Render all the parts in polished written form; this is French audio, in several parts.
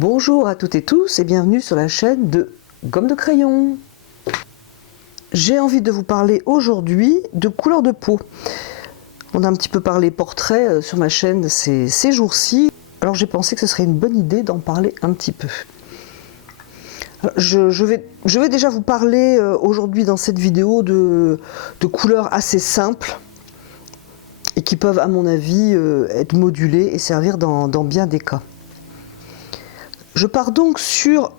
Bonjour à toutes et tous et bienvenue sur la chaîne de Gomme de Crayon. J'ai envie de vous parler aujourd'hui de couleur de peau. On a un petit peu parlé portrait sur ma chaîne ces jours-ci, alors j'ai pensé que ce serait une bonne idée d'en parler un petit peu. Alors, je vais déjà vous parler aujourd'hui dans cette vidéo de couleurs assez simples et qui peuvent à mon avis être modulées et servir dans bien des cas. Je pars donc sur,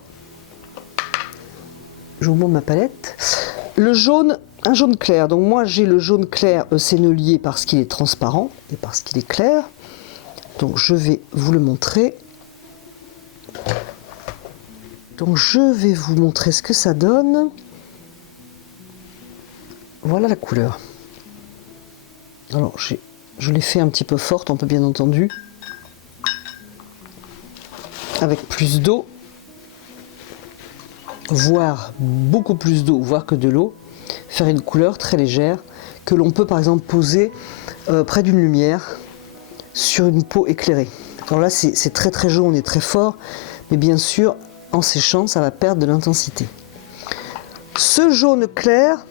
je vous montre ma palette, le jaune, un jaune clair. Donc moi j'ai le jaune clair sennelier parce qu'il est transparent et parce qu'il est clair. Donc je vais vous le montrer. Donc je vais vous montrer ce que ça donne. Voilà la couleur. Alors je l'ai fait un petit peu forte, on peut bien entendu. Avec plus d'eau, voire beaucoup plus d'eau, voire que de l'eau, faire une couleur très légère que l'on peut par exemple poser près d'une lumière sur une peau éclairée. Alors là c'est très très jaune et très fort, mais bien sûr en séchant ça va perdre de l'intensité. Ce jaune clair,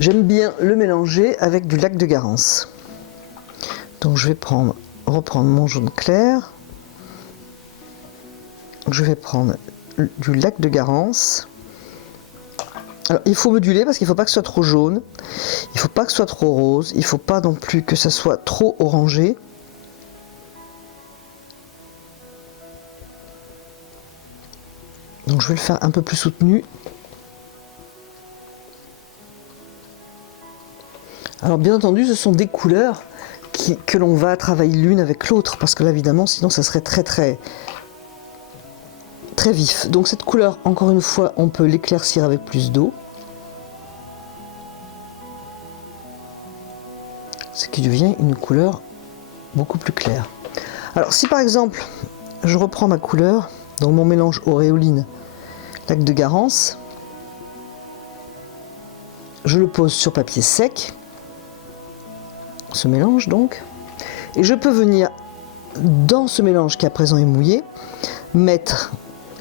j'aime bien le mélanger avec du lac de Garance. Donc je vais reprendre mon jaune clair. Je vais prendre du lac de Garance. Alors, il faut moduler parce qu'il ne faut pas que ce soit trop jaune, il ne faut pas que ce soit trop rose, il ne faut pas non plus que ça soit trop orangé. Donc je vais le faire un peu plus soutenu. Alors bien entendu ce sont des couleurs que l'on va travailler l'une avec l'autre parce que là évidemment sinon ça serait très vif. Donc cette couleur, encore une fois, on peut l'éclaircir avec plus d'eau. Ce qui devient une couleur beaucoup plus claire. Alors si par exemple, je reprends ma couleur dans mon mélange auréoline, lac de Garance, je le pose sur papier sec, ce mélange donc, et je peux venir dans ce mélange qui à présent est mouillé, mettre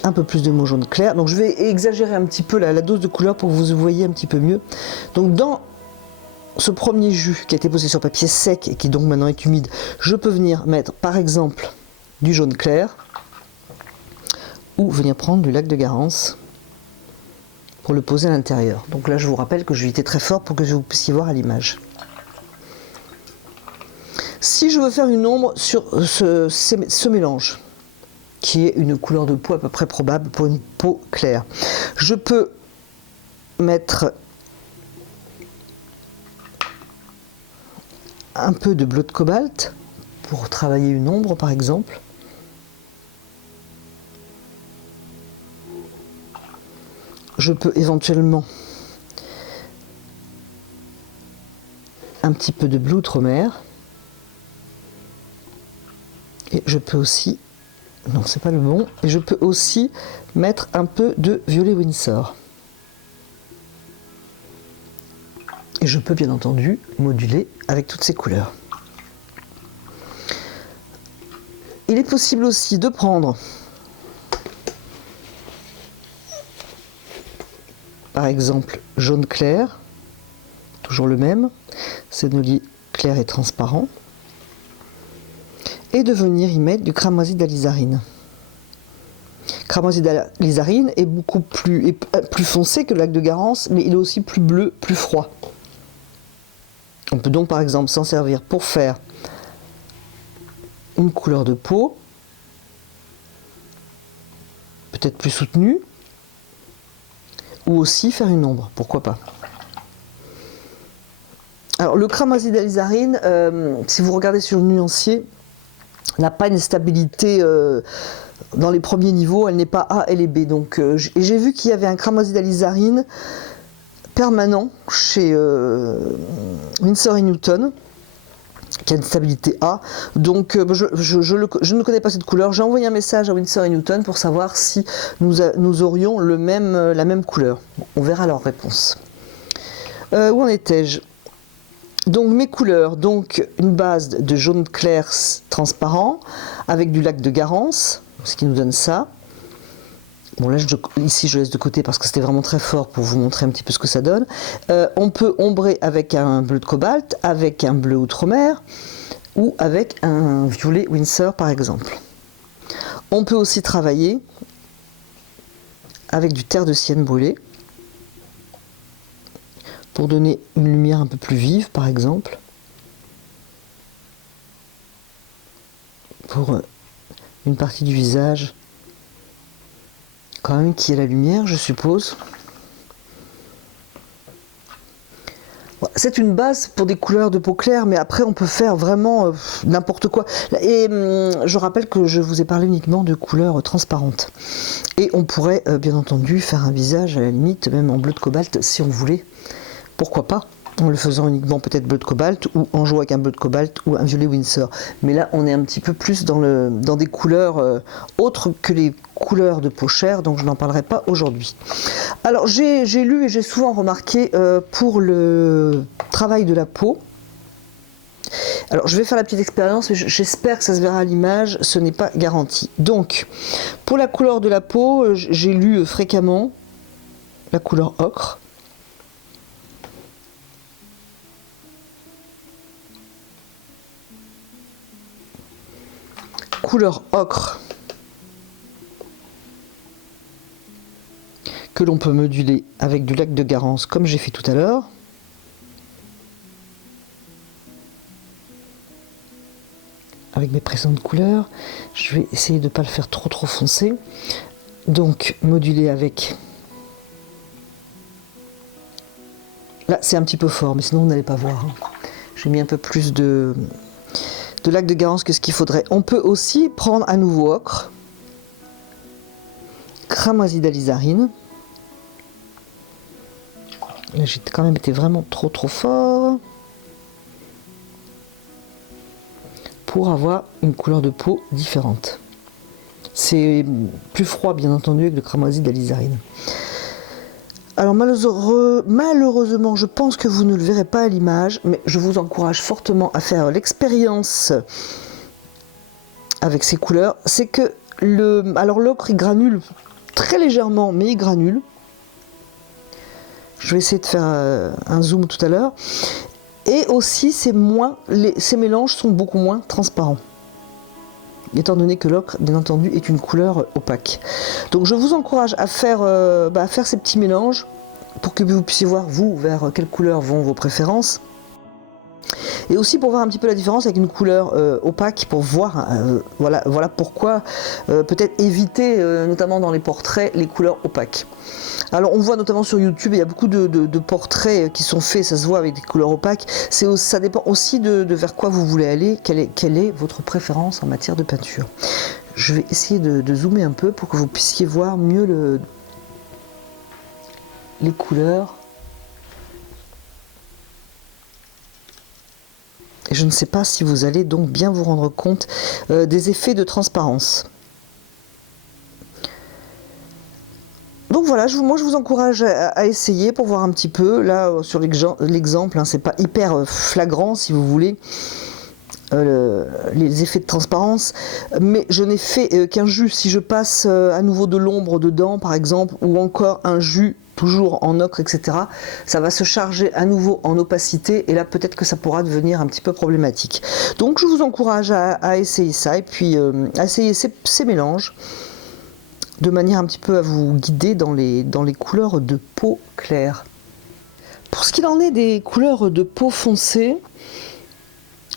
un peu plus de mon jaune clair. Donc je vais exagérer un petit peu la dose de couleur pour que vous voyez un petit peu mieux. Donc dans ce premier jus qui a été posé sur papier sec et qui donc maintenant est humide, je peux venir mettre par exemple du jaune clair ou venir prendre du lac de Garance pour le poser à l'intérieur. Donc là je vous rappelle que je vais être très fort pour que vous puissiez voir à l'image. Si je veux faire une ombre sur ce mélange, qui est une couleur de peau à peu près probable pour une peau claire, je peux mettre un peu de bleu de cobalt pour travailler une ombre par exemple. Je peux éventuellement un petit peu de bleu outre-mer et je peux aussi, non c'est pas le bon, et je peux aussi mettre un peu de violet Winsor. Et je peux bien entendu moduler avec toutes ces couleurs. Il est possible aussi de prendre par exemple jaune clair, toujours le même, sennelier clair et transparent, et de venir y mettre du cramoisi d'alizarine. Cramoisi d'alizarine est beaucoup plus foncé que le lac de Garance, mais il est aussi plus bleu, plus froid. On peut donc par exemple s'en servir pour faire une couleur de peau, peut-être plus soutenue, ou aussi faire une ombre, pourquoi pas. Alors le cramoisi d'alizarine, si vous regardez sur le nuancier, n'a pas une stabilité dans les premiers niveaux, elle n'est pas A, elle est B. Donc j'ai vu qu'il y avait un cramoisi d'alizarine permanent chez Winsor & Newton qui a une stabilité A. Donc je ne connais pas cette couleur. J'ai envoyé un message à Winsor & Newton pour savoir si nous aurions la même couleur. On verra leur réponse. Où en étais-je? Donc mes couleurs, donc une base de jaune clair transparent avec du lac de Garance, ce qui nous donne ça. Bon là ici je laisse de côté parce que c'était vraiment très fort pour vous montrer un petit peu ce que ça donne. On peut ombrer avec un bleu de cobalt, avec un bleu outre-mer ou avec un violet Winsor par exemple. On peut aussi travailler avec du terre de sienne brûlée pour donner une lumière un peu plus vive par exemple. Pour une partie du visage quand même qui est la lumière, je suppose. C'est une base pour des couleurs de peau claire, mais après on peut faire vraiment n'importe quoi. Et je rappelle que je vous ai parlé uniquement de couleurs transparentes. Et on pourrait bien entendu faire un visage à la limite, même en bleu de cobalt si on voulait. Pourquoi pas, en le faisant uniquement peut-être bleu de cobalt ou en jouant avec un bleu de cobalt ou un violet Winsor. Mais là on est un petit peu plus dans des couleurs autres que les couleurs de peau chair, donc je n'en parlerai pas aujourd'hui. Alors j'ai lu et j'ai souvent remarqué pour le travail de la peau. Alors je vais faire la petite expérience, j'espère que ça se verra à l'image, ce n'est pas garanti. Donc pour la couleur de la peau, j'ai lu fréquemment la couleur ocre. Couleur ocre que l'on peut moduler avec du lac de Garance comme j'ai fait tout à l'heure. Avec mes précédentes couleurs, je vais essayer de ne pas le faire trop foncé. Donc moduler avec... Là c'est un petit peu fort, mais sinon vous n'allez pas voir. J'ai mis un peu plus de lac de Garance que ce qu'il faudrait. On peut aussi prendre à nouveau ocre, cramoisi d'alizarine. Là j'ai quand même été vraiment trop fort pour avoir une couleur de peau différente. C'est plus froid bien entendu avec le cramoisi d'alizarine. Alors malheureusement, je pense que vous ne le verrez pas à l'image, mais je vous encourage fortement à faire l'expérience avec ces couleurs. C'est que l'ocre il granule très légèrement, mais il granule. Je vais essayer de faire un zoom tout à l'heure. Et aussi, ces mélanges sont beaucoup moins transparents. Étant donné que l'ocre, bien entendu, est une couleur opaque. Donc je vous encourage à faire ces petits mélanges pour que vous puissiez voir, vous, vers quelle couleur vont vos préférences. Et aussi pour voir un petit peu la différence avec une couleur opaque, pour voir, voilà pourquoi peut-être éviter, notamment dans les portraits, les couleurs opaques. Alors on voit notamment sur YouTube, il y a beaucoup de portraits qui sont faits, ça se voit avec des couleurs opaques. Ça dépend aussi de vers quoi vous voulez aller, quelle est votre préférence en matière de peinture. Je vais essayer de zoomer un peu pour que vous puissiez voir mieux les couleurs. Et je ne sais pas si vous allez donc bien vous rendre compte des effets de transparence. Donc voilà, moi je vous encourage à essayer pour voir un petit peu. Là sur l'exemple, c'est pas hyper flagrant si vous voulez les effets de transparence, mais je n'ai fait qu'un jus. Si je passe à nouveau de l'ombre dedans par exemple, ou encore un jus toujours en ocre, etc., ça va se charger à nouveau en opacité et là peut-être que ça pourra devenir un petit peu problématique. Donc je vous encourage à essayer ça et puis à essayer ces mélanges de manière un petit peu à vous guider dans les couleurs de peau claire. Pour ce qu'il en est des couleurs de peau foncée,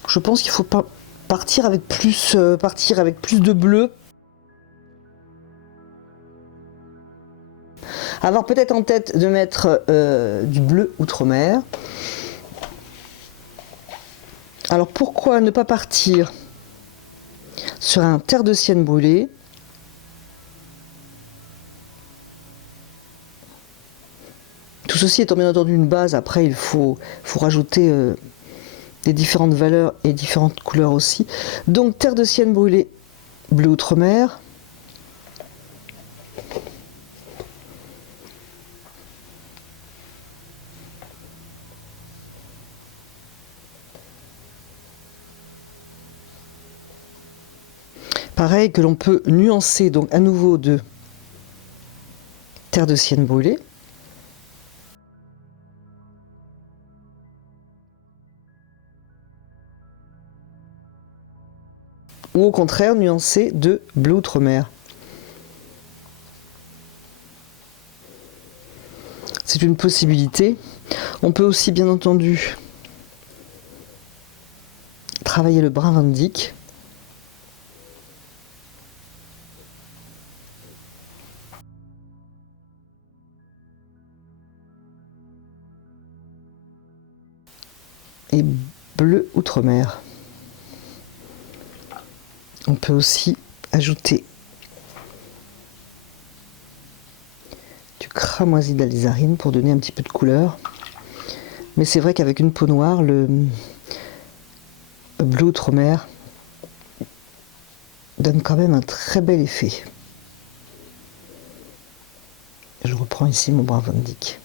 je pense qu'il faut partir avec plus de bleu. Avoir peut-être en tête de mettre du bleu outre-mer. Alors pourquoi ne pas partir sur un terre de sienne brûlée? Tout ceci étant bien entendu une base, après il faut rajouter des différentes valeurs et différentes couleurs aussi. Donc terre de sienne brûlée, bleu outre-mer. pareil, que l'on peut nuancer donc à nouveau de terre de sienne brûlée. Ou au contraire nuancer de bleu outre-mer. C'est une possibilité. On peut aussi bien entendu travailler le brun Van Dyck. Et bleu outre-mer. On peut aussi ajouter du cramoisi d'alizarine pour donner un petit peu de couleur. Mais c'est vrai qu'avec une peau noire, le bleu outre-mer donne quand même un très bel effet. Je reprends ici mon brun Van Dyck.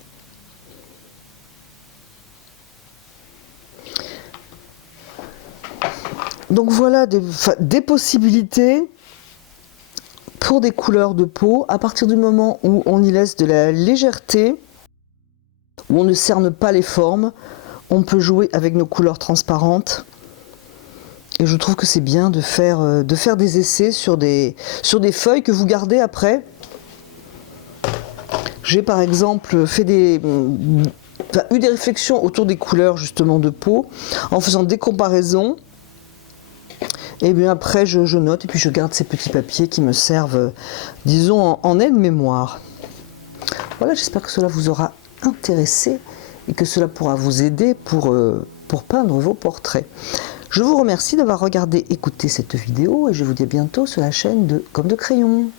Donc voilà des possibilités pour des couleurs de peau à partir du moment où on y laisse de la légèreté, où on ne cerne pas les formes, on peut jouer avec nos couleurs transparentes. Et je trouve que c'est bien de faire des essais sur des feuilles que vous gardez après. J'ai par exemple eu des réflexions autour des couleurs justement de peau en faisant des comparaisons. Et bien après je note et puis je garde ces petits papiers qui me servent, disons, en aide-mémoire. Voilà, j'espère que cela vous aura intéressé et que cela pourra vous aider pour peindre vos portraits. Je vous remercie d'avoir regardé, écouté cette vidéo et je vous dis à bientôt sur la chaîne de Comme de Crayon.